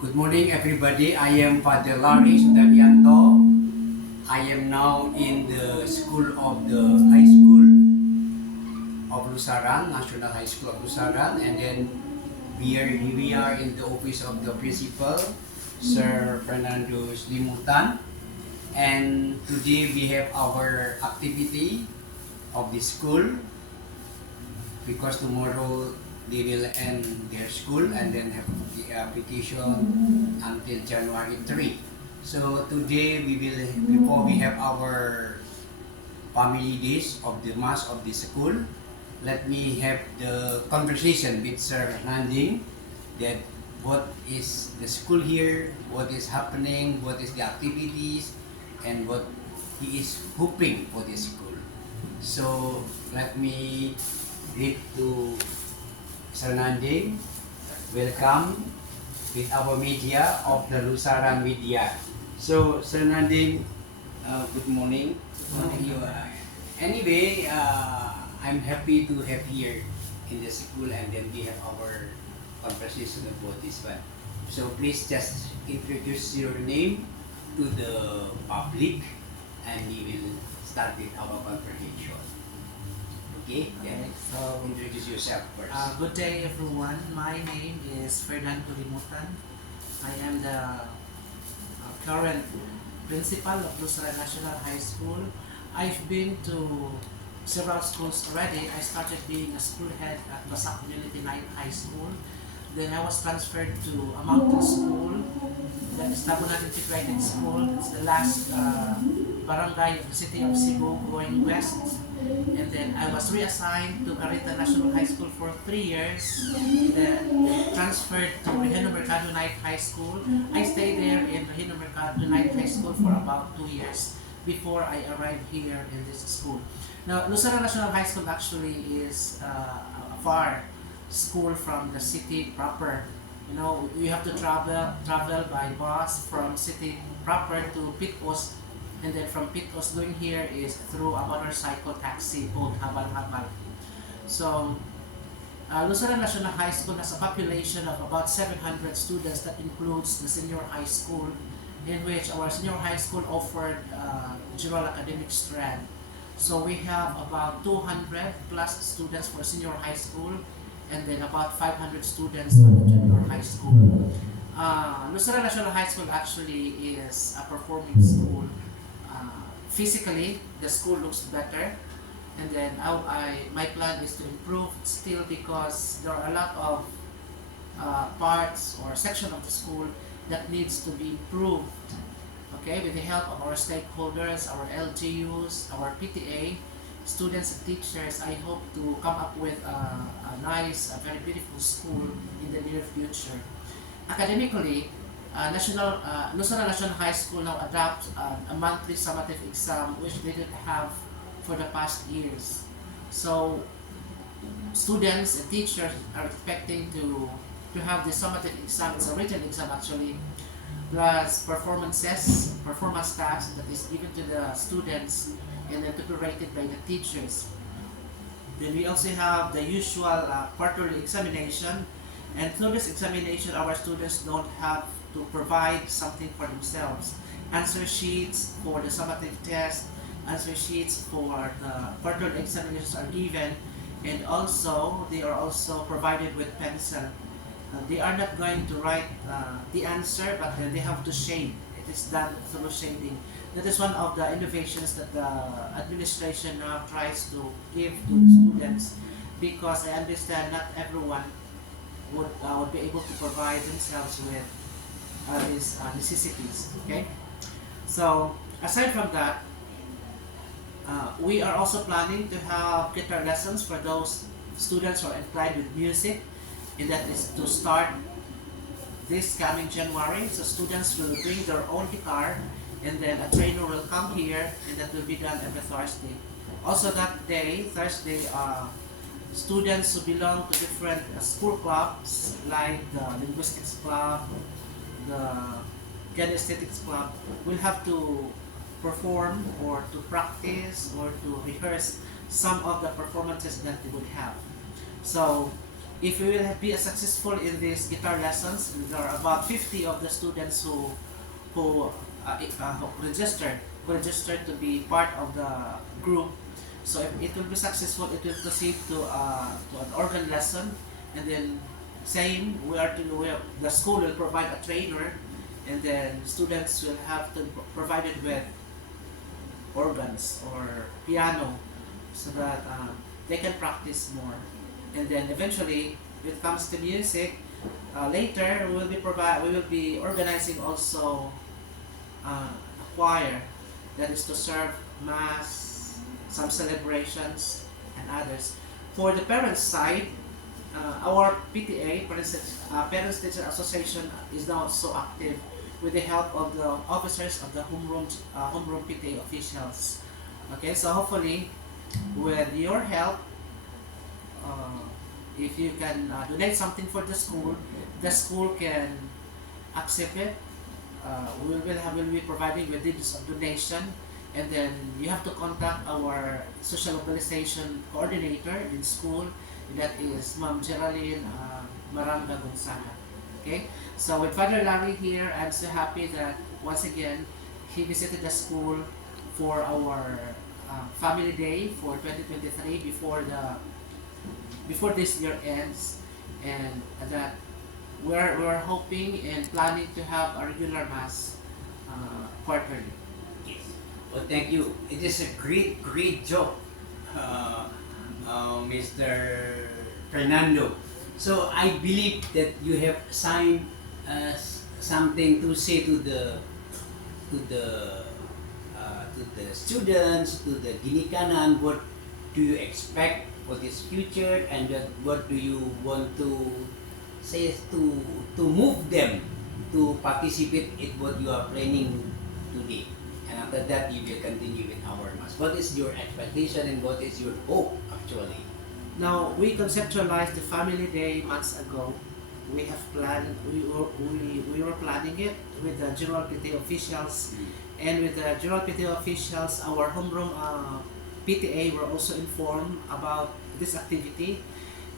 Good morning, everybody. I am Father Larry Sudaryanto. I am now in the school of the High School of Lusaran, National High School of Lusaran, and then we are in the office of the principal, Sir Fernando Slimutan. And today we have our activity of the school because tomorrow they will end their school and then have the application until January 3. So today before we have our family days of the mass of the school, let me have the conversation with Sir Nanding that what is the school here, what is happening, what is the activities, and what he is hoping for the school. So let me greet to Sir Nanding. Welcome with our media of the Lusaran Media. So Sir Nanding, good morning. Anyway, I'm happy to have here in the school, and then we have our conversation about this one. So please just introduce your name to the public, and we will start with our conversation. Okay, then introduce yourself first. Good day, everyone. My name is Fernando Limutan. I am the current principal of Lusaran National High School. I've been to several schools already. I started being a school head at Basak Community Night High School. Then I was transferred to a mountain school, that is Tabunan Integrated School. It's the last barangay of the city of Cebu going west. And then I was reassigned to Carita National High School for 3 years. Then transferred to Regino Mercado Night High School. I stayed there in Regino Mercado Night High School for about 2 years before I arrived here in this school. Now, Lusaran National High School actually is a far school from the city proper. You know, you have to travel by bus from city proper to Pitcos, and then from Pitcos going here is through a motorcycle taxi called Habal Habal. So, Lusaran National High School has a population of about 700 students. That includes the senior high school, in which our senior high school offered general academic strand. So we have about 200 plus students for senior high school, and then about 500 students for the junior high school. Lusaran National High School actually is a performing school. Physically, the school looks better, and then my plan is to improve still, because there are a lot of parts or section of the school that needs to be improved. Okay, with the help of our stakeholders, our LGUs, our PTA, students and teachers, I hope to come up with a nice, a very beautiful school in the near future. Academically, Lusaran National High School now adopts a monthly summative exam, which they didn't have for the past years. So students and teachers are expecting to have the summative exam. It's a written exam actually, plus performance tasks that is given to the students and then to be rated by the teachers. Then we also have the usual quarterly examination, and through this examination our students don't have to provide something for themselves. Answer sheets for the summative test, answer sheets for the quarterly examinations are given, and also they are also provided with pencil. They are not going to write the answer, but they have to shade. It is done through shading. That is one of the innovations that the administration now tries to give to the students, because I understand not everyone would be able to provide themselves with these necessities. Okay, so aside from that, we are also planning to have guitar lessons for those students who are inclined with music, and that is to start this coming January. So students will bring their own guitar, and then a trainer will come here, and that will be done every Thursday. Also that day, Thursday, students who belong to different school clubs like the linguistics club, the kinesthetics club, will have to perform or to practice or to rehearse some of the performances that they would have. So if we will be successful in these guitar lessons, there are about 50 of the students who registered to be part of the group. So if it will be successful, it will proceed to an organ lesson, and then same the school will provide a trainer, and then students will have to be provided with organs or piano so that they can practice more. And then eventually, when it comes to music, later we will be organizing also a choir that is to serve mass, some celebrations, and others. For the parents' side, our PTA, Parents Teacher Association, is now so active with the help of the officers of the homeroom PTA officials. Okay, so hopefully, with your help, if you can donate something for the school can accept it. Will be providing with deeds of donation, and then you have to contact our social mobilization coordinator in school. That is Ma'am Geraldine Maranga Gonzaga. Okay, so with Father Larry here, I'm so happy that once again he visited the school for our family day for 2023 before this year ends, and that we're hoping and planning to have a regular mass quarterly. Yes. Well, thank you. It is a great job, Mr. Fernando. So I believe that you have signed something to say to the students, to the Ginikanan. What do you expect for this future, and what do you want to say to move them to participate in what you are planning today? And after that, you will continue with our mass. What is your expectation and what is your hope actually? Now, we conceptualized the family day months ago. We have planned, we were planning it with the general PTA officials, and with the general PTA officials, our homeroom PTA were also informed about this activity,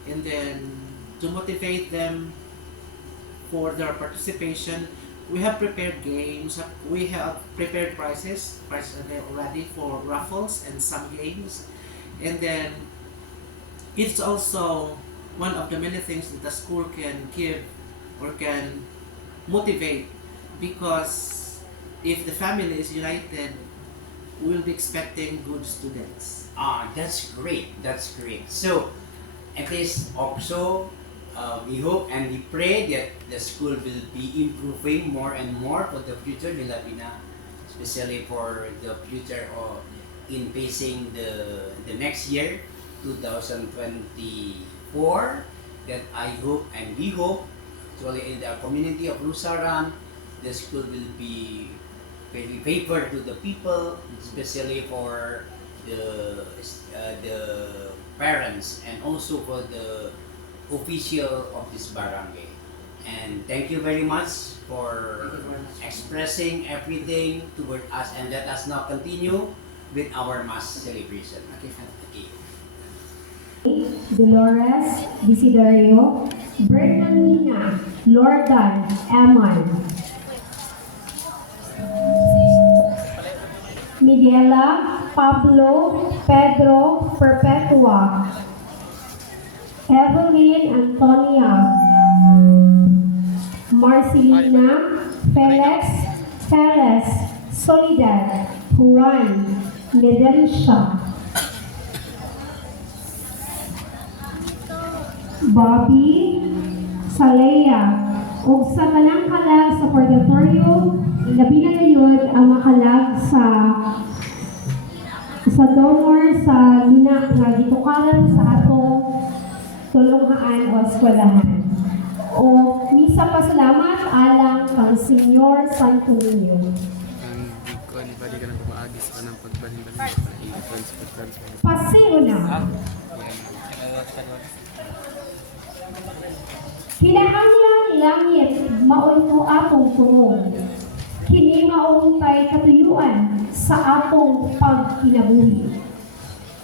and then to motivate them for their participation, we have prepared games, we have prepared prizes already for raffles and some games, and then it's also one of the many things that the school can give or can motivate, because if the family is united, we'll be expecting good students. That's great. That's great. So, at least also, we hope and we pray that the school will be improving more and more for the future, especially for the future or in facing the next year, 2024. That I hope and we hope, actually in the community of Lusaran, the school will be very favored to the people, especially for the parents and also for the official of this barangay. And thank you very much for Thank you very much. expressing everything toward us, and let us now continue with our mass celebration. Okay, fine. Okay. Dolores Desiderio, Bernardina Lordan Eman, Miguela Pablo Pedro Perpetua, Evelyn Antonia, Marcelina Felix Soledad, Juan Nedelisha, Bobby Salea, ug sa tanang kalag sa purgatorio, labi na gayud ang makalag sa donor sa luna nga gitukaran sa atong tulungaan o eskwelahan. O misa pasalamat alang kang Senyor Santo Niño. Ang kuan bali ka nang kumaagi sa kanang pagbalhin-balhin transfer. Paseo na. Kinahanglang langit maunto atong tumong. Kini mauntay katuyuan sa atong pagkinabuhi.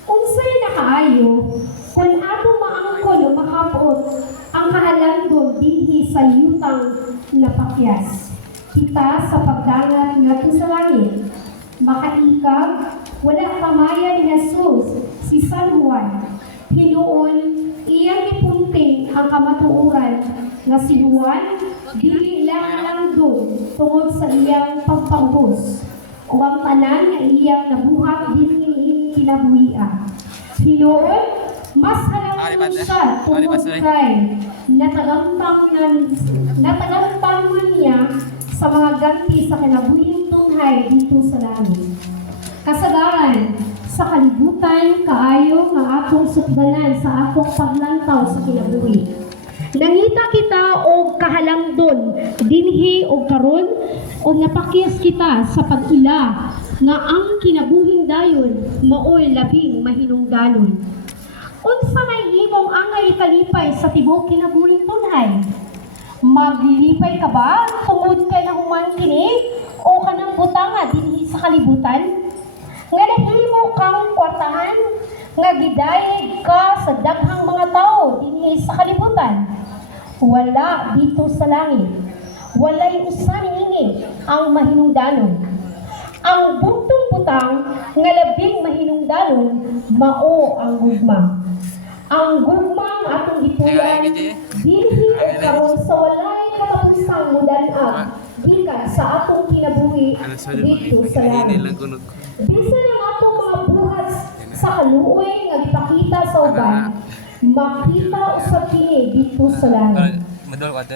Unsay nakaayo kung atong maangkon o makapot ang kahalangdon dinhi sa yutang napakyas. Kita sa pagdangat ngadto sa langit. Makaikag, wala kamaya ni Jesus, si San Juan. Hinuon, iyang ipunting ang kamatuoran nga si Juan, dili lang doon tungod sa iyang pagpangubos. O ang tanan nga iyang nabuhat dinhi kinabuhian. Hinuon, mas halangdon siya tungod kay natagampang man niya sa mga ganti sa kinabuhing tunghay dito sa langit. Kasagaran, sa kalibutan, kaayo nga akong sukdanan sa akong paglantaw sa kinabuhi. Nangita kita og kahalangdon dinhi og karon og napakyas kita sa pag-ila nga ang kinabuhing dayon maoy labing mahinungdanon. Unsa may imong angay kalipay sa tibuok kinabuhing tunhay? Maglilipay ka ba tungod kay nahuman kini o kanang butanga dinhi sa kalibutan? Nga nahimo kang kwartahan nga gidayeg ka sa daghang mga tao dinhi sa kalibutan? Wala dito sa langit. Walay usa niini ang mahinungdanon. Ang buntong butang nga labing mahinungdanon mao ang gugma. Ang gugma nga atong gipuyan dinhi karon sa walay katapusang mudan-ag gikan sa atong kinabuhi dito sa langit. Bisan ang atong mga buhat sa kaluoy nga gipakita sa uban, makita usab kini dito sa langit.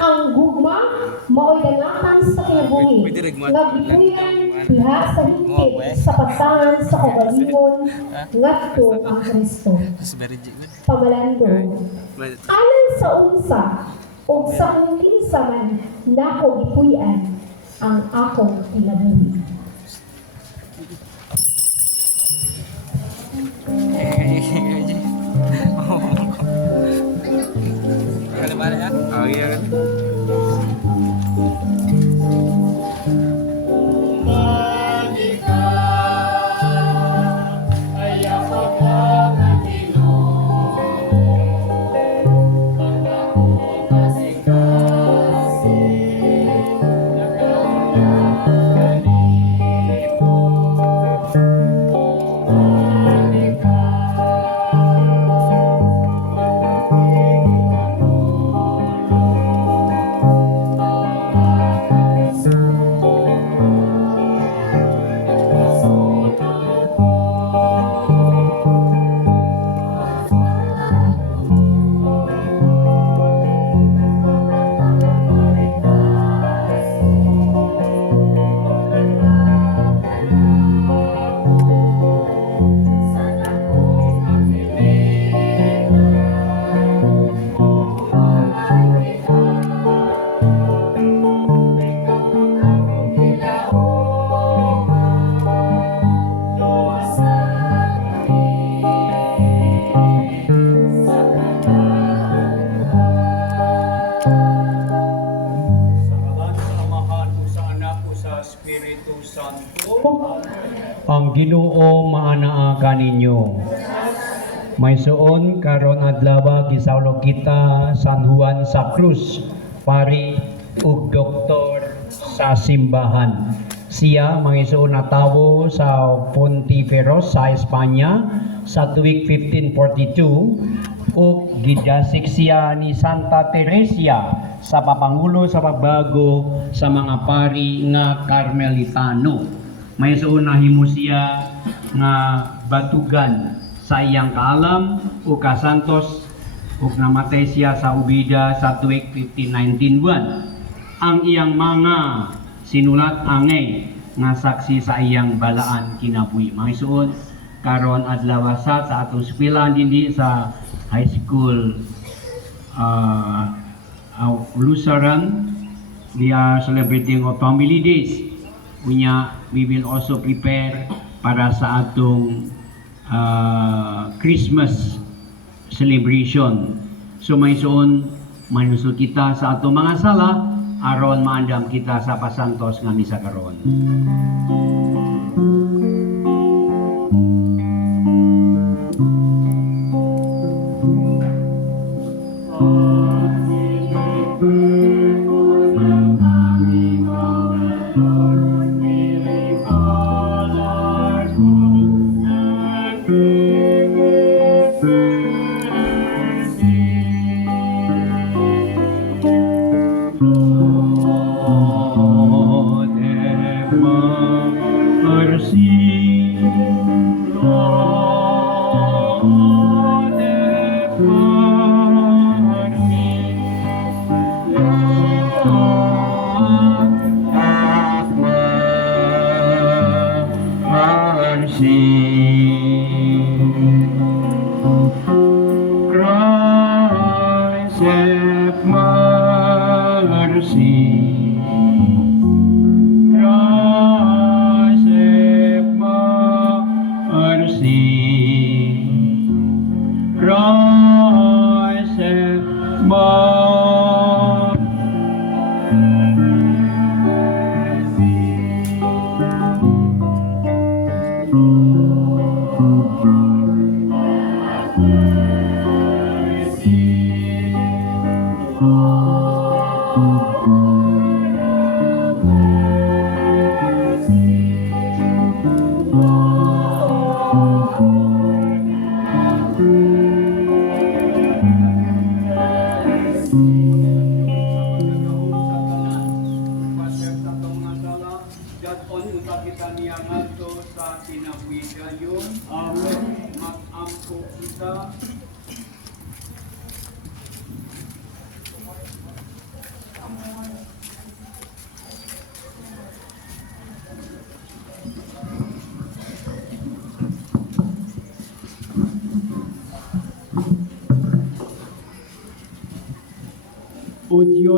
Ang gugma mao'y dangahan sa kinabuhi nga gipuyan diha sa hingpit sa pagtangan sa kaugalingon ngadto ang Kristo. Pamalando, alang sa unsa o sa unsa man nako gipuy-an ang akong kinabuhi. Oh, iya kan? Espiritu Santo. Ang Ginoo maanaa kaninyo. May suon karon adlaw gisawlo kita San Juan sa Cruz, pari ug doktor sa simbahan. Siya mangisuon na tawo sa Pontiferos sa Espanya sa tuig 1542 ug gidasik siya ni Santa Teresia sa papangulo sa pagbago sa mga pari nga Carmelitano. May suon na himo siya nga batugan sa iyang kaalam o kasantos ug namatay siya sa Ubida sa tuig 1519. Ang iyang mga sinulat angay nga saksi sa iyang balaan kinabuhi. Mga suon karon adlaw sa atong eskwelahan dinhi sa high school Lusaran. We are celebrating our family days. Unya, we will also prepare para sa atong Christmas celebration. So may suon manusod kita sa atong mga sala aron maandam kita sa pasantos nga misa karon.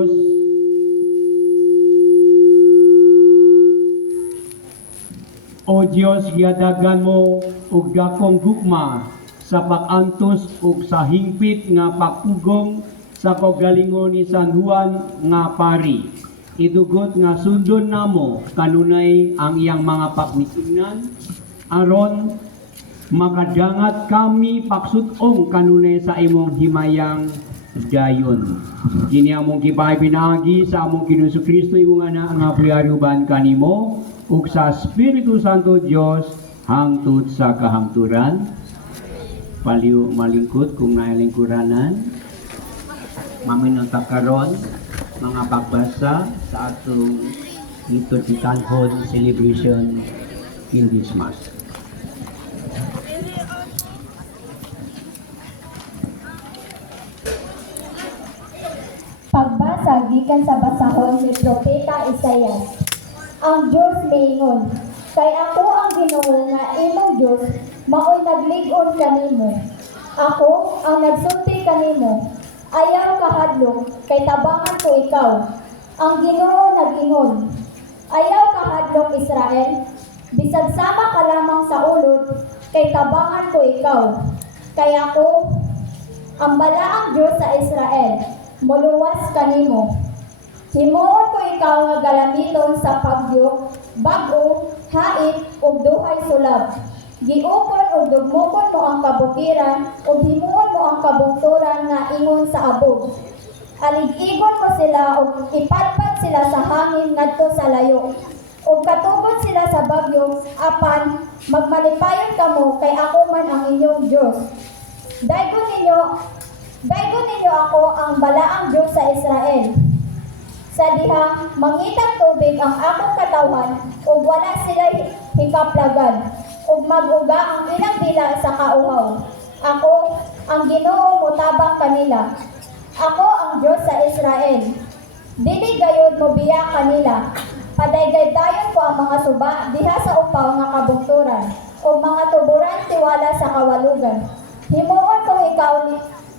Dios, O Dios, giadagan mo og dakong gugma sa pag-antos ug sa hingpit nga pagpugong sa kaugalingon ni San Juan nga pari. Idugot nga sundon namo kanunay ang iyang mga paknitingnan aron makadangat kami paksutong kanunay sa imong himayang dayon. Kini among gipahay pinaagi sa among Ginoong Kristo imong anak nga priyaruban kanimo ug sa Espiritu Santo Dios hangtod sa kahangturan. Paliw malingkod kung nailingkuranan. Maminong karon mga pagbasa sa atong liturgikanhon celebration in this Mass. Pagbasa gikan sa basahon ni Propeta Isaias. Ang Diyos miingon, kay ako ang Ginoo nga imong Diyos, maoy naglig-on kanimo. Ako ang nagsulti kanimo. Ayaw kahadlok, kay tabangan ko ikaw. Ang Ginoo nag-ingon, ayaw kahadlok Israel, bisag sama ka lamang sa ulod, kay tabangan ko ikaw. Kay ako, ang balaang Diyos sa Israel, muluwas kanimo. Himuon ko ikaw nga galamiton sa pagyo, bag-o, hait, ug duhay sulab. Giukon ug dugmokon mo ang kabukiran, ug himuon mo ang kabungturan nga ingon sa abog. Alig-igon mo sila ug ipadpad sila sa hangin ngadto sa layo. Ug katugod sila sa bagyo, apan magmalipayon kamo kay ako man ang inyong Dios. Daygon ninyo ako ang balaang Dios sa Israel. Sa dihang mangitag tubig ang akong katawan, ug wala sila hikaplagan, ug maguga ang ilang dila sa kauhaw. Ako, ang Ginoo mutabang kanila. Ako ang Diyos sa Israel. Dili gayud mo biya kanila. Padaygay-dayon ko ang mga suba diha sa upaw nga kabungturan, ug mga tuburan tiwala sa kawalugan. Himuon ko ikaw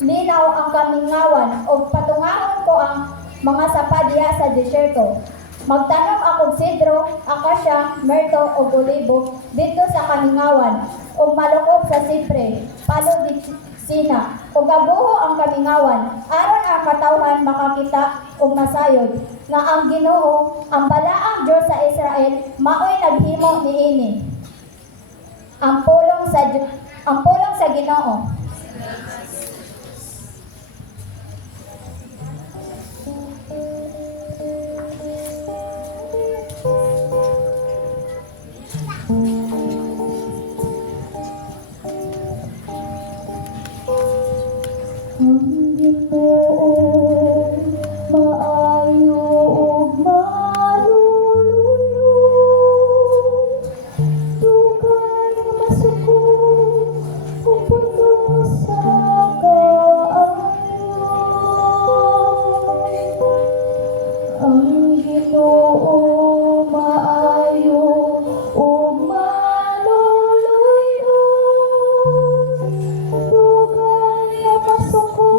linaw ang kamingawan, ug patungahon ko ang mga sapa diha sa desierto. Magtanom ako sidro, akasya, merto o olibo dito sa kamingawan, ug malukop sa sipre, palo di sina, ug abuho ang kamingawan, aron ang katawhan makakita ug masayod, nga ang Ginoo, ang balaang Diyos sa Israel, maoy naghimo niini. Ang pulong sa Ginoo. Ang Ginoo maayo ug maluluyo, dugay masuko ug puno sa kaayo. Ang Ginoo maayo ug maluluyo, dugay masuko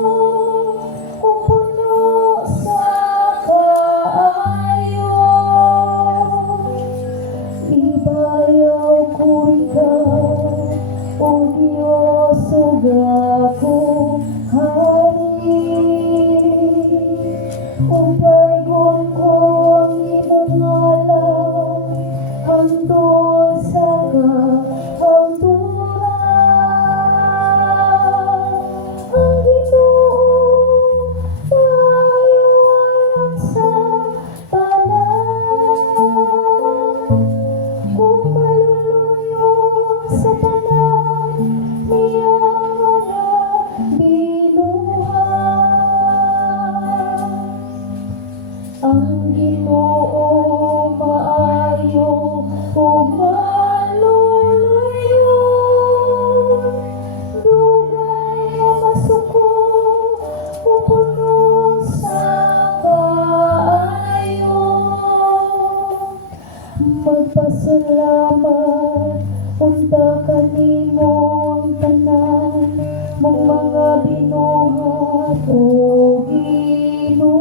ug puno sa kaayo. Ibayaw ko ikaw, O Diyos ug akong Hari. Ug daygon ko ang imong ngalan hangtod sa kahangturan. Ang Ginoo maayo sa tanan, ug maluluyo sa tanan niyang mga binuhat. Ang Ginoo maayo ug maluluyo, dugay masuko ug puno sa kaayo. Magpasalamat unta kanimo ang tanan mong mga binuhat, O Ginoo.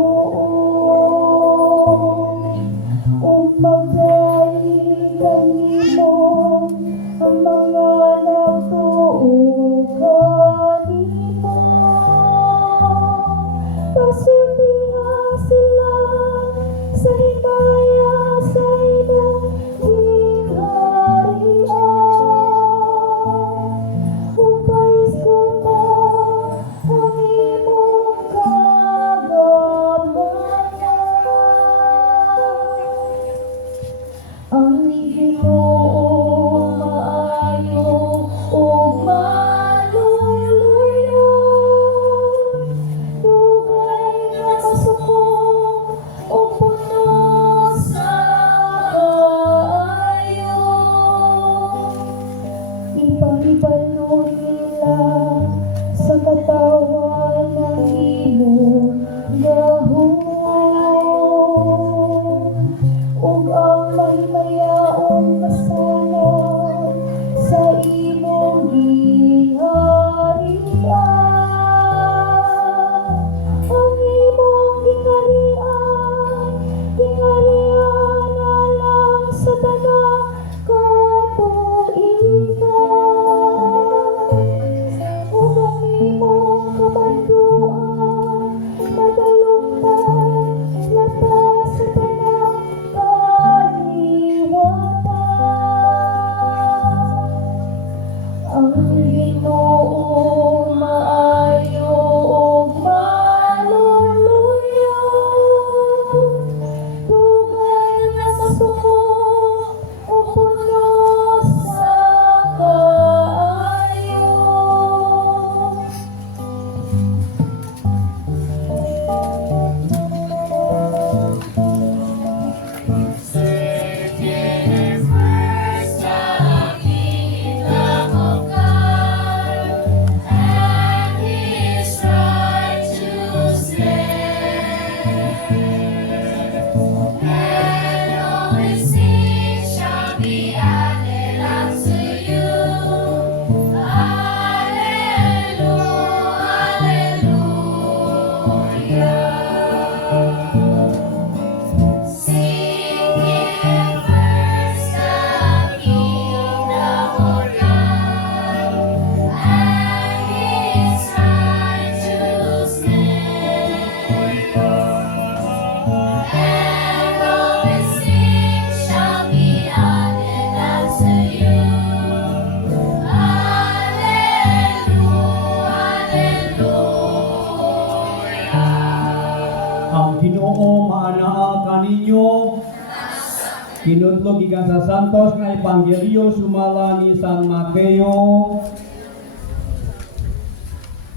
Everything shall be added unto you. Hallelujah. Ang Ginoo maanaa kaninyo. Kinudlog gikan sa Santos nga Ebanghelyo sumala ni San Mateo.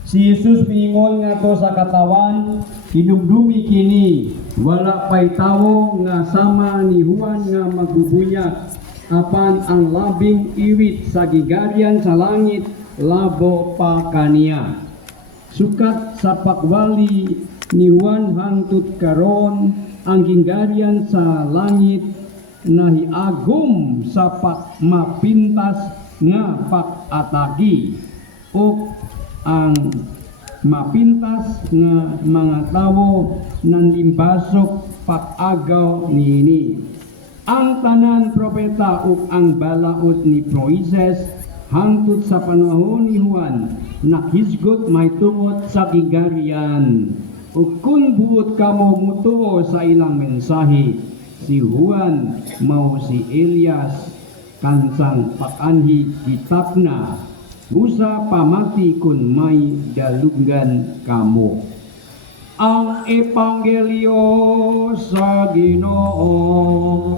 Si Jesus mingon ngadto sa katawan, hinumdumi kini, wala pay tawo nga sama ni Juan nga magbubunyag, apan ang labing iwit sa gigarian sa langit labo pa kaniya. Sukat sa pakwali ni Juan hangtod karon ang gigarian sa langit nahiagom sa mapintas nga pakatagi o ang mapintas nga mga tawo nanlimbasok pakagaw niini. Ang tanan propeta ug ang balaod ni Moises hangtod sa panahon ni Juan nakhisgot may tuot sa gigarian. Ug kun buot kamo mutuo sa ilang mensahe, si Juan mao si Elias kansang pakanhi kitapna busa pamati kun may dalunggan kamo. Ang Ebanghelyo sa Ginoo.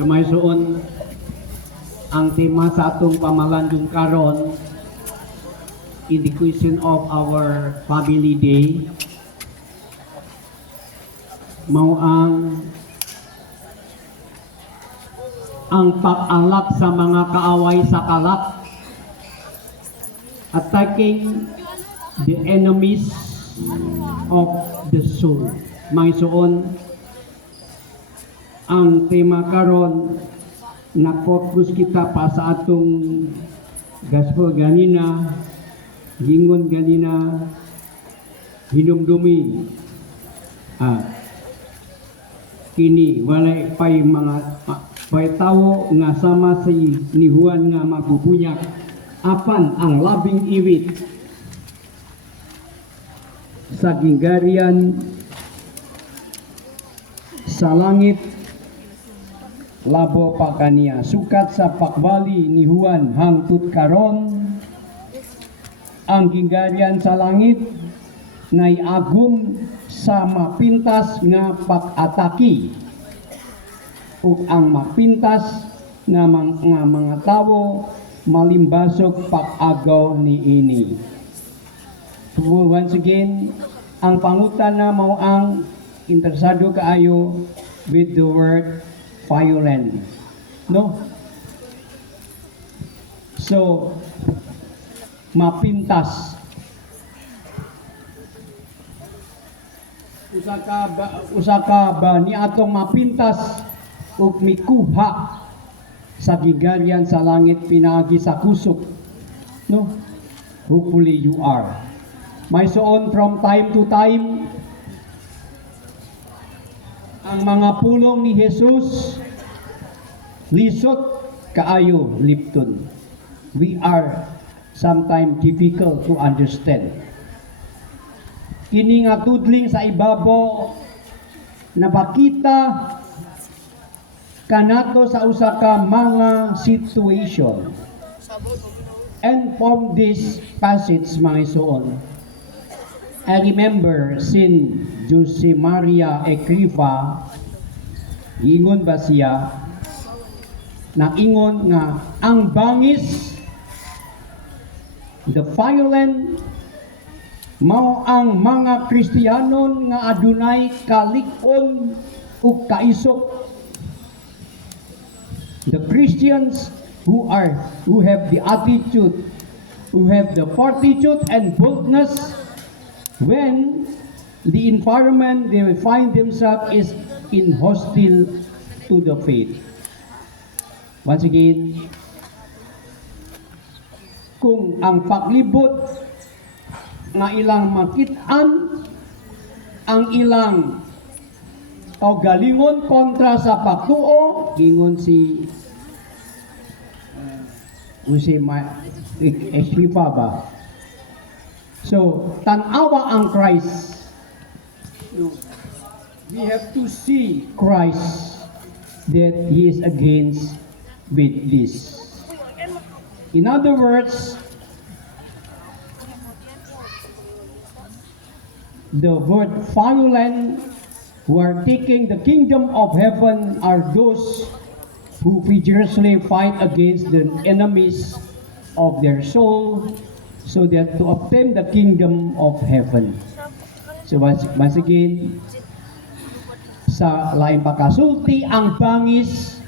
Sumaysoon ang tema sa atong pamalandong karon in the question of our family day mao ang pag-alak sa mga kaaway sa kalak, attacking the enemies of the soul. Maysoon ang tema karon na-focus kita pa sa atong gospel ganina, gingon ganina, hinumdumi. Kini walay pay mga pay tawo nga sama si ni Juan nga magbubunyag, apan ang labing iwit sa gingarian sa langit labo pa kaniya. Sukat sa pakwali ni Juan hangtod karon ang gingarian sa langit naiagom sa mapintas nga pag-ataki ug ang mapintas nga mga tawo malimbasok pag-agaw niini. So once again, ang pangutan na mao ang interesado kaayo with the word violent. No? So, mapintas. Usaka ba ni atong mapintas ug mikuha sa gigarian sa langit pinagi sa kusog. No? Hopefully you are. May suon from time to time ang mga pulong ni Jesus lisot kaayo lipton. We are sometimes difficult to understand. Kini nga tudling sa ibabaw napakita kanato sa usa ka mga situation. And from this passage mga isuon, I remember sin Jose Maria Escriva, ingon ba siya, naingon nga ang bangis, the violent, mao ang mga Kristiyanon nga adunay kalikon ug kaisok. The Christians who have the attitude, who have the fortitude and boldness when the environment they will find themselves is in hostile to the faith. Once again, kung ang paglibot nga ilang makit-an ang ilang o galingon kontra sa pagtuo, gingon si Eshifa ba? So, tanawa ang Christ. We have to see Christ that He is against with this. In other words, the word violent who are taking the kingdom of heaven are those who vigorously fight against the enemies of their soul so that to obtain the kingdom of heaven. So once again, sa lain pagkasulti, ang bangis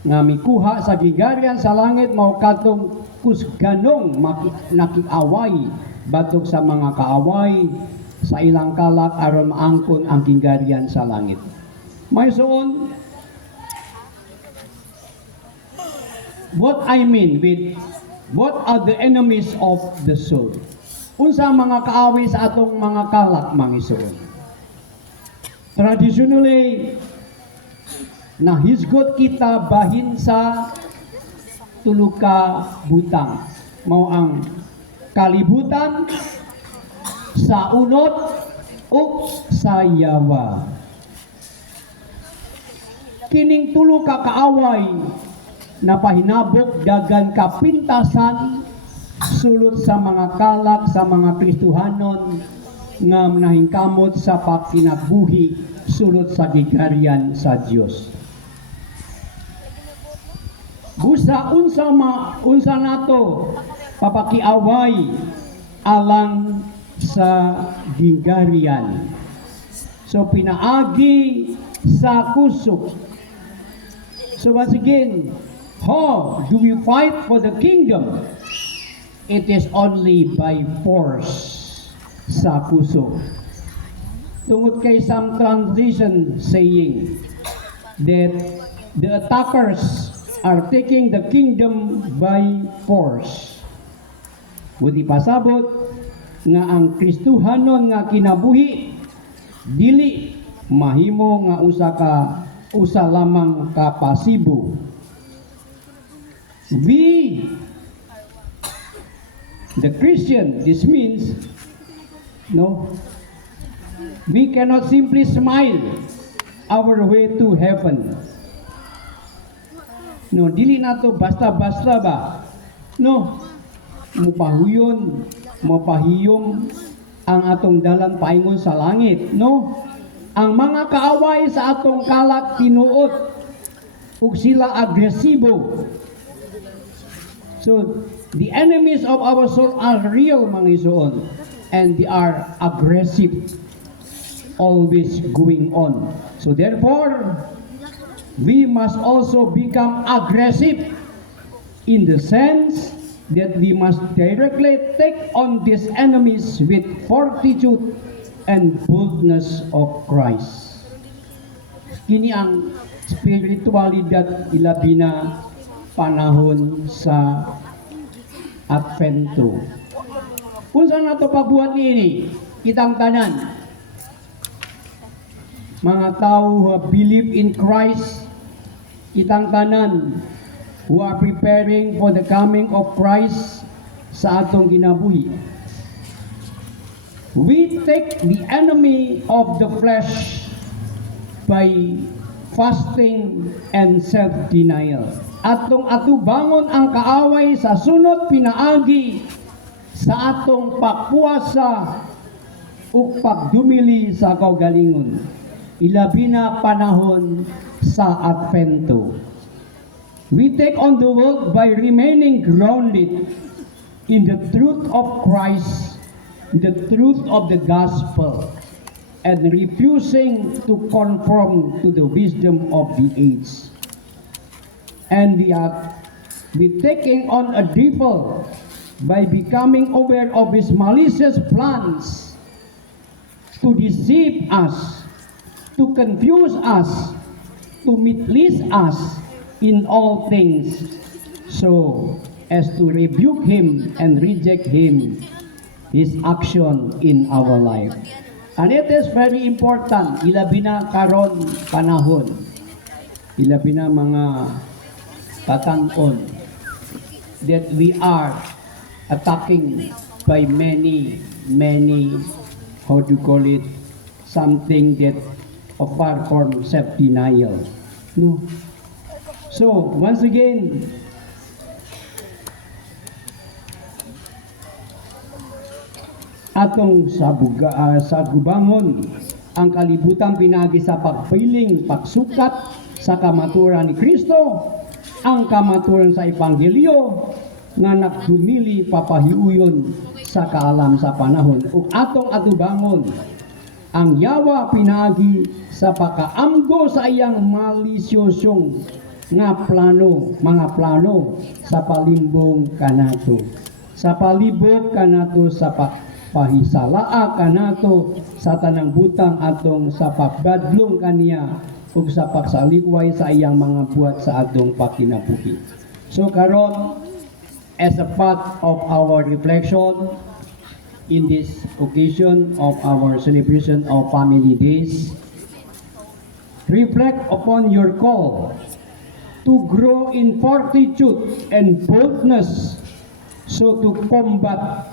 nga mikuha sa gigarian sa langit mao kadtong kusganong nakiaway batok sa mga kaaway sa ilang kalak aron maangkon ang gigarian sa langit. May suon, what I mean with what are the enemies of the soul? Unsa mga kaaway sa atong mga kalak mangisuon? Traditionally, nahisgot kita bahin sa tulo ka butang. Mao ang kalibutan, sa unot, ug sa yawa. Kining tulo ka kaaway na pahinabok dagan kapintasan sulod sa mga kalak sa mga Kristohanon nga nahingkamot sa pagkinabuhi sulod sa gigarian sa Dios. Busa unsa nato papakiaway alang sa gigarian. So pinaagi sa kusog. So once again, how do we fight for the kingdom? It is only by force sa puso. Tungod kay some translation saying that the attackers are taking the kingdom by force. Buti pasabot nga ang Kristohanon nga kinabuhi dili mahimo nga usa lamang ka pasibo. We, the Christian, this means we cannot simply smile our way to heaven. Dili nato basta-basta ba? Mupahuyon, mapahiyom ang atong dalan paingon sa langit, Ang mga kaaway sa atong kalak tinuot ug sila agresibo. So, the enemies of our soul are real, mga isuon, and they are aggressive, always going on. So therefore, we must also become aggressive in the sense that we must directly take on these enemies with fortitude and boldness of Christ. Kini ang spiritualidad ilabi na panahon sa Advento. Kung saan nato pagbuhat niini, kitang tanan, mga tao who believe in Christ, kitang tanan, who are preparing for the coming of Christ sa atong ginabuhi. We take the enemy of the flesh by fasting and self-denial. Atong atubangon ang kaaway sa sunod pinaagi sa atong pagpuasa ug pagdumili sa kaugalingon. Ilabi na panahon sa Advento. We take on the world by remaining grounded in the truth of Christ, the truth of the gospel, and refusing to conform to the wisdom of the age. And we taking on a devil by becoming aware of his malicious plans to deceive us, to confuse us, to mislead us in all things, so as to rebuke him and reject him, his action in our life. And it is very important, ilabi na karon panahon, ilabi na mga katanon, that we are attacking by many, how do you call it, something that apart from self-denial. No. So, once again, atong sa gubangon ang kalibutan pinagi sa pagpiling, pagsukat sa kamaturan ni Kristo, ang kamaturan sa Ebanghelyo nga nagdumili papahiuyon sa kaalam sa panahon ug atong atubangon ang yawa pinagi sa pakaamgo sa iyang malisyosyong mga plano sa palimbong kanato, sa palibog kanato, sa pahisalaa kanato sa tanang butang atong sa pagbadlong kaniya ug sa pagsalikway sa iyang mga buhat sa atong pakinabuhi. So karon, as a part of our reflection in this occasion of our celebration of Family Days, reflect upon your call to grow in fortitude and boldness so to combat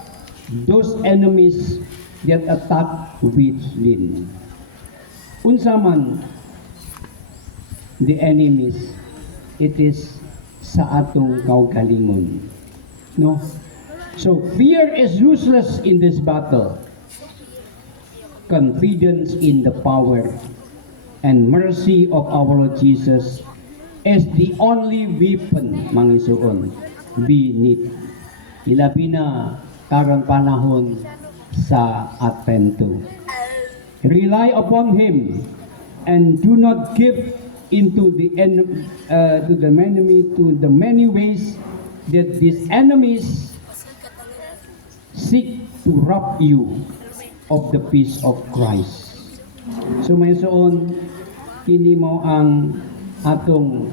those enemies that attack within. Unsa man the enemies, it is sa atong kaugalingon. No? So fear is useless in this battle. Confidence in the power and mercy of our Lord Jesus is the only weapon, mangisuon, we need. Ilabi na karang panahon sa Advento. Rely upon Him and do not give into the enemy, to the many ways that these enemies seek to rob you of the peace of Christ. So may soon, kini mo ang atong,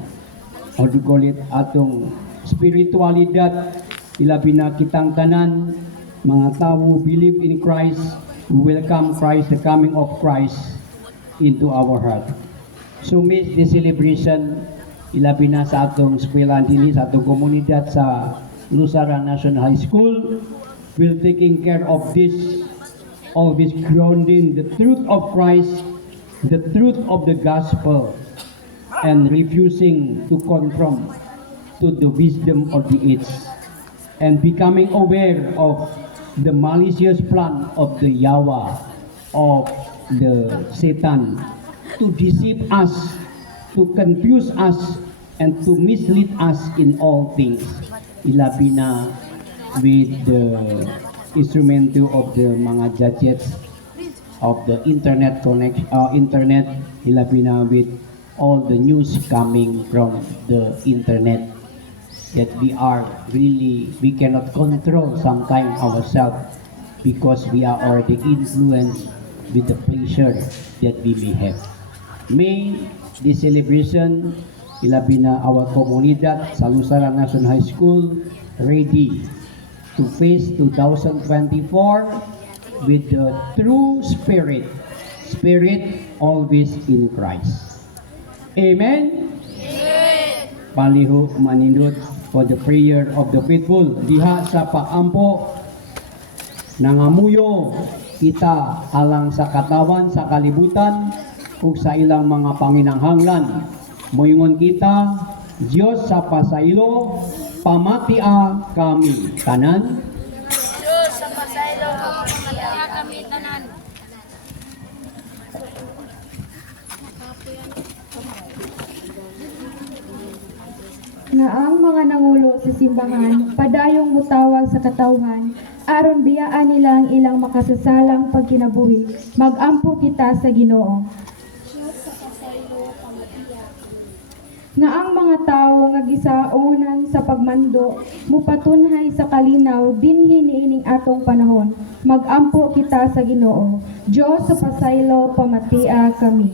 how do you call it, atong spiritualidad, ilabi na kitang tanan, mga tao who believe in Christ, who welcome Christ, the coming of Christ into our heart. So miss the celebration, ilabi na sa atong eskwelahan dinhi sa atong komunidad sa Lusaran National High School, will taking care of this, always grounding the truth of Christ, the truth of the gospel, and refusing to conform to the wisdom of the age, and becoming aware of the malicious plan of the Yawa, of the Satan, to deceive us, to confuse us, and to mislead us in all things. Ilabi na with the instrumento of the mga gadgets of the internet internet, ilabi na with all the news coming from the internet, that we cannot control sometimes ourselves because we are already influenced with the pleasure that we may have. May this celebration, ilabi na our komunidad sa Lusaran National High School ready to face 2024 with the true spirit always in Christ. Amen? Paliho manindot for the prayer of the faithful. Diha sa paampo, nangamuyo kita alang sa katawan, sa kalibutan, ug sa ilang mga panginanghanglan. Moingon kita, Diyos sa pasaylo, pamatia kami tanan. Diyos sa pasaylo, pamatia kami tanan. Nga ang mga nangulo sa simbahan padayong mutawag sa katawhan aron biyaan nila ang ilang makasasalang pagkinabuhi, magampo kita sa Ginoo. Nga ang mga tawo nga gisaunan sa pagmando mupatunhay sa kalinaw dinhi niining atong panahon, magampo kita sa Ginoo. Diyos sa pasaylo, pamatia kami.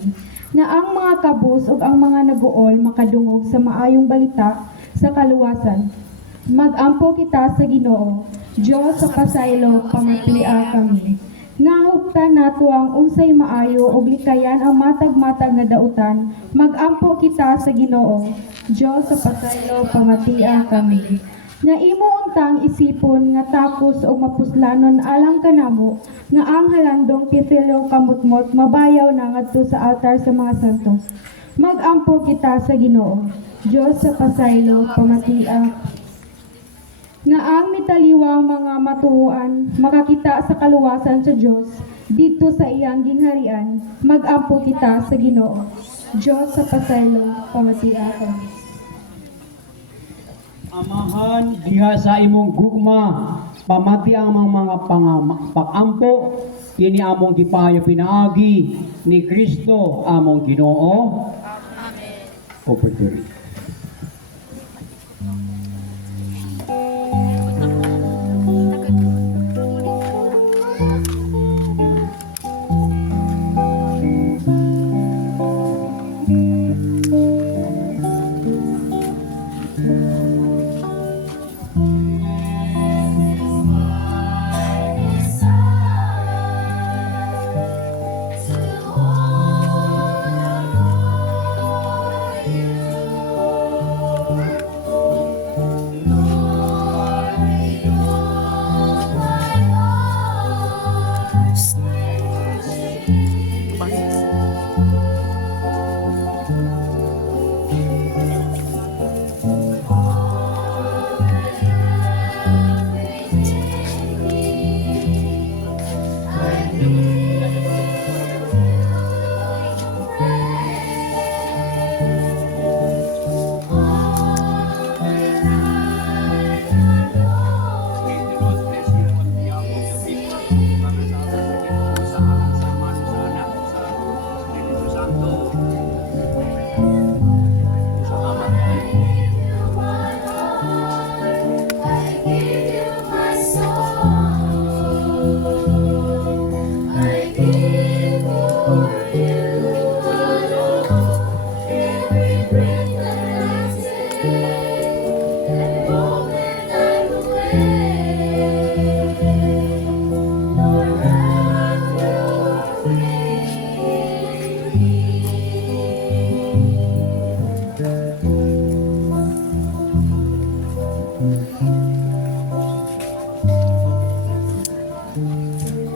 Na ang mga kabus ug ang mga naguol makadungog sa maayong balita sa kaluwasan, magampo kita sa Ginoo. Diyos sa pasaylo, pamatia kami. Nga huptan nato ang unsay maayo ug likayan ang matag-matag nga dautan, magampo kita sa Ginoo. Dios sa pasaylo pamatia kami. Nga imo untang isipon nga tapos og mapuslanon alang kanamo nga ang halandong pipilo kamutmot mabayaw na ngadto sa altar sa mga santos. Magampo kita sa Ginoo. Dios sa pasaylo pamatia nga ang mitaliwang mga matuoan makakita sa kaluwasan sa Dios dito sa iyang gingharian, mag-ampo kita sa Ginoo. Dios sa pasaylo pamatia kami. Amahan diha sa imong gugma, pamati ang mga pag-ampo, kini among gipayo pinaagi ni Kristo among Ginoo. Amen. Operatory.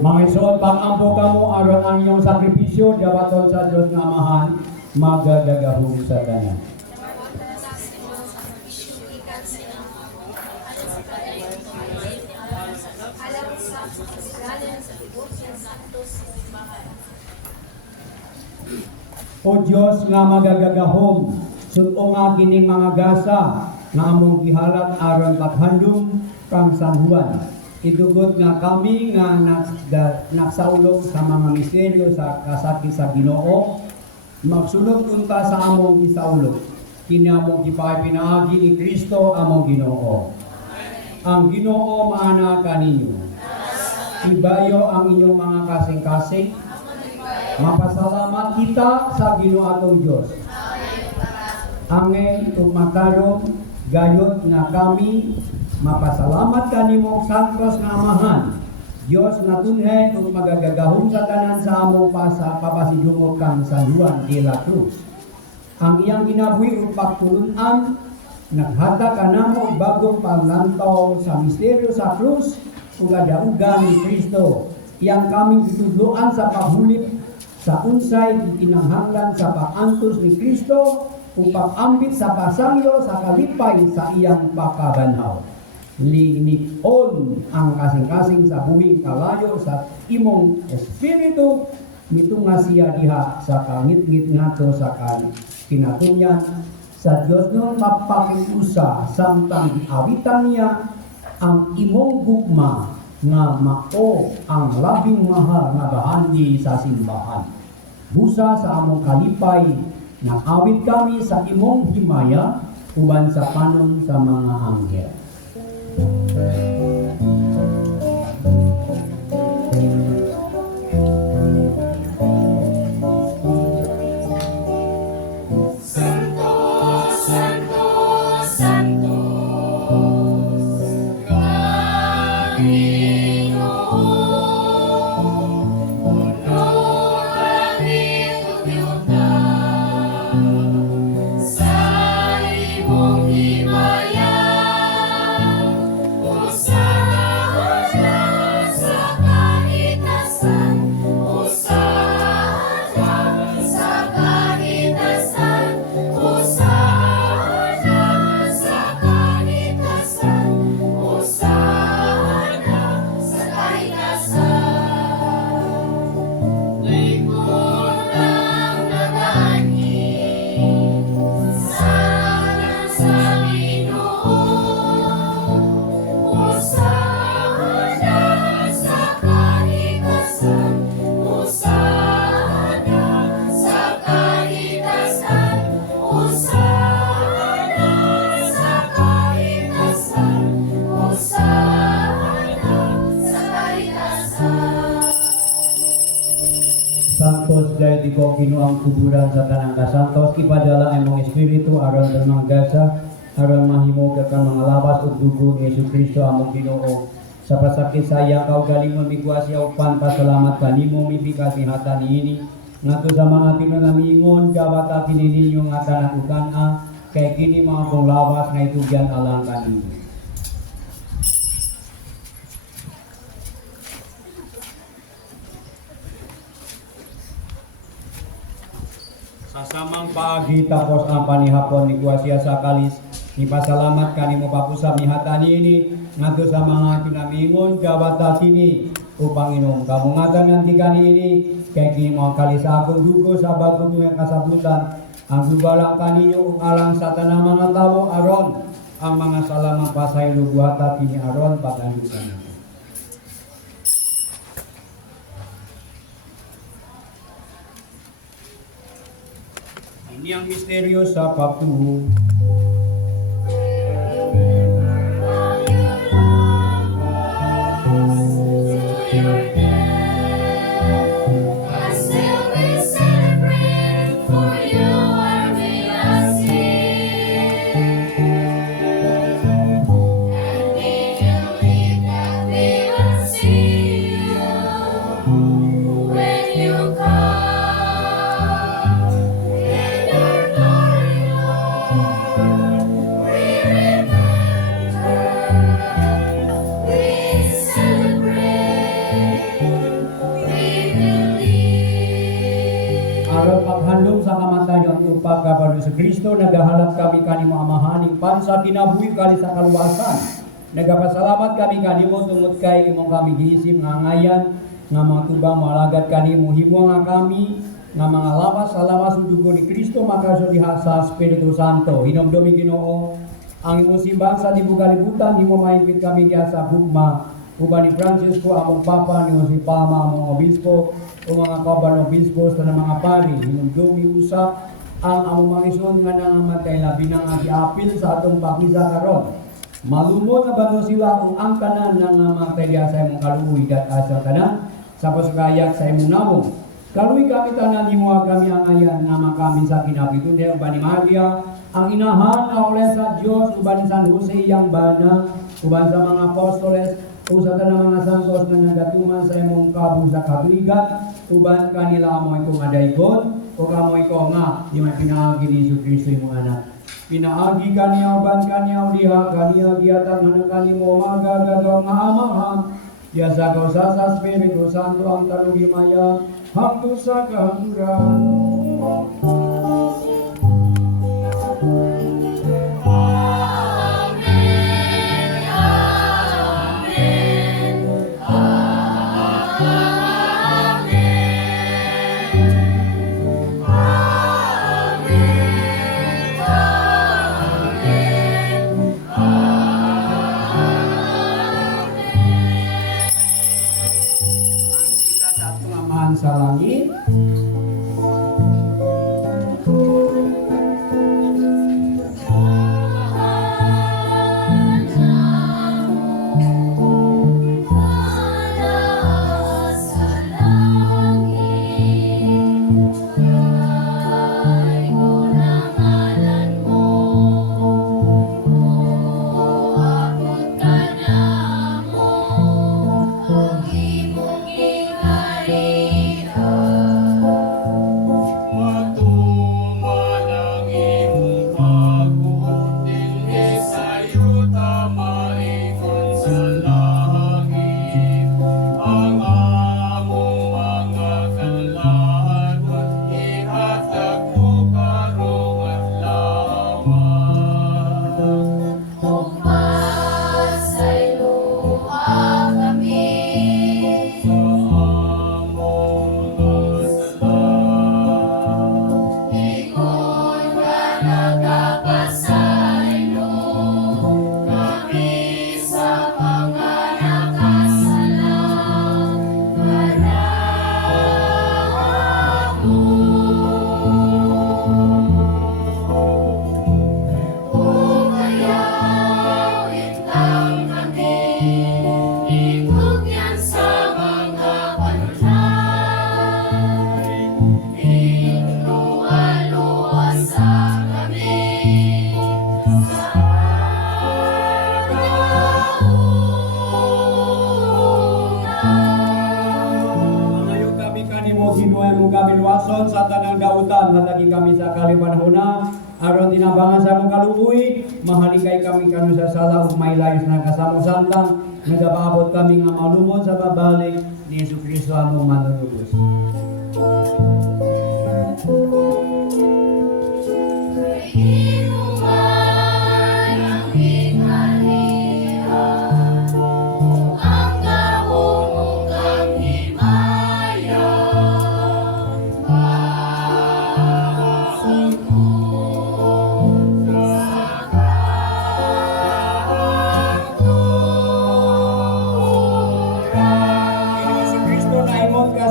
Mga isuot, pag-ampo kamo aron ang iyong sakripisyo, dawaton sa Diyos nga Amahan, magagagahog sa tanan. O Diyos nga magagagahom, suno nga kining mga gasa nga among gihalat aron paghandom kang sanhuan. Idugot nga kami nga nagsaulog sa mga misteryo sa kasakit sa Ginoo, magsulod unta sa among gisaulog. Kini among gipapinaagi ni Kristo among Ginoo. Ang Ginoo maana kaninyo. Ibayo ang inyong mga kasing-kasing. Mapasalamat kita sa Ginoo atong Dios. Angel ug makaron gayud nga kami mapasalamat kanimo santos nga Amahan. Dios nga tunhen ug magagagahom sa tanan sa among papasidungog kang San Juan de la Cruz. Ang iyang ginabuhi ug pagtulun-an naghatag kanamo og bagong panglantaw sa misteryo sa krus ug adaugan ni Kristo. Iyang kaming gitudloan sa paghulip sa unsay kinahanglan sa pag-antos ni Kristo ug pag-ambit sa pasangyo sa kalipay sa iyang pakabanhaw. Linikon ang kasing-kasing sa buhing kalayo sa imong espiritu mitunga siya diha sa kangit-ngit ngato sa kinatunyan sa Dios nun mapakiusa samtang giawitan niya ang imong gugma nga mao ang labing mahal nga bahandi sa simbahan. Busa sa among kalipay nang-awit kami sa imong himaya uban sa panon sa mga anghel. ko kinuang kuburan sa tanang kasantos, ipadala imong espiritu aron sa mga gasa, aron mahimog ka mga labas ug dugo ni Hesus Kristo among Ginoo. Sa pasakit sa iya kaugalingon migwasi upan pasalamat kanimo mibigas ni hata niini ngadto sa mga tinanamingon gabata kinininyo nga tanan ukana kay kini mga panglabas nga itugyan alang kanimo. Sa samang paagi tapos ang panihapon ni Kuasya sa kalis, ipasalamat kanimo papusab ni hatani ini ngadto sa mga tinamingon gabata kini upang inom kamungatan ng tigani ini kay kini mga kalis akong dugo sa bago tuyang kasabutan ang dugalang kaninyo ug alang sa tanang mga tawo aron ang mga salamang pasaylo buhata kini aron pagayusan. Ini ang misteryo sa pagtuho. Paghandom sa kamatayon ug pagkabalo sa Kristo nagahalap kami kanimo amahaning pansa kinabuhi kali sa kaluwasan. Nagapasalamat kami kanimo tungod kay imong kami giisip nga ngayan nga mga tubang malagad kanimo himo nga kami nga mga lawas sa lawas ug dugo ni Kristo makasudiha sa Espiritu Santo. Hinumdumi Ginoo ang imong simbahan sa tibuok kalibutan himo mahigit kami diha sa gugma uban ni Francisco among Papa ni Jose Pama among obispo o mga kaban obispo sa mga pari hinumdumi usa ang among mga ison nga nangamatay labi nang giapil sa atong pagmisa karon. Malumot na bato sila kung ang tanan nangamatay diha sa imong kaluoy dat asa tanan sa pasugayat sa imong namong. Kaluoy kami tanan himo kami ang ayan nga makamin sa kinabitud uban ni Maria ang inahan na ules sa Dios uban ni San Jose iyang bana uban sa mga apostoles usa ta ng mga santos na nagatuman sa imong kabung sa katuigan uban kanila amo iko nga daygon o kamo iko nga di man pinaagi ni Hesus Kristo imong anak pinaagi kaniya uban kaniya uliha kaniya giatag nga kanimo magagato nga amaham diya sa kausa sa Espiritu Santo ang talugimaya hangtod sa kahanguran. Sa langit bangan sa mong kaluoy, mahalikay kami kanu sa sala ug may layos na kasamo santang, nagapaabot kami nga malumod sa babalik ni Yesu Kristo among manunubos.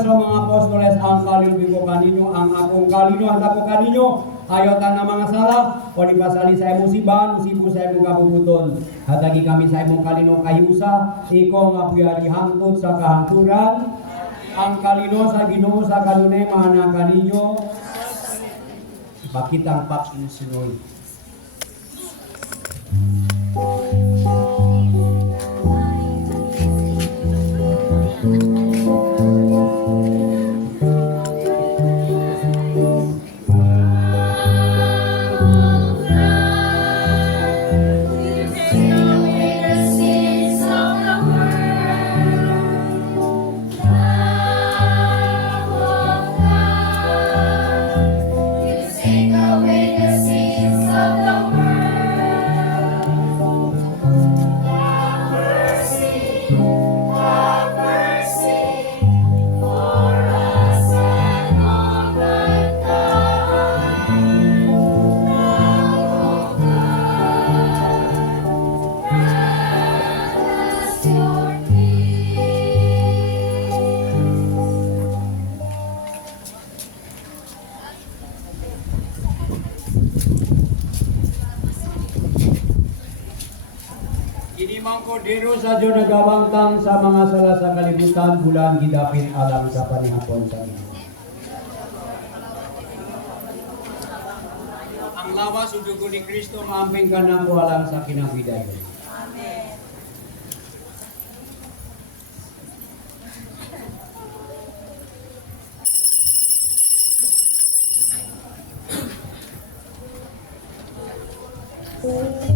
Sa mga apostoles ang kalino ko kaninyo, ang akong kalino ang ako kaninyo, ayotan na mga sala, o di pasali sa imong sibahan, usipo sa imong kabubuton. Hatagi kami sa imong kalino kahiusa, ikaw nga puyari hangtod sa kahangturan, ang kalino sa Ginoo sa kanunay mahana kaninyo, bakitang pagsunod. Inimang Kordero sa Diyo nagabangtang sa mga sala sa kalibutan, bulan gidapit alam sa panihapon sa inyo. Ang lawas o dugo ni Kristo maamping ka na ko alam sa kinabidayon. Amen.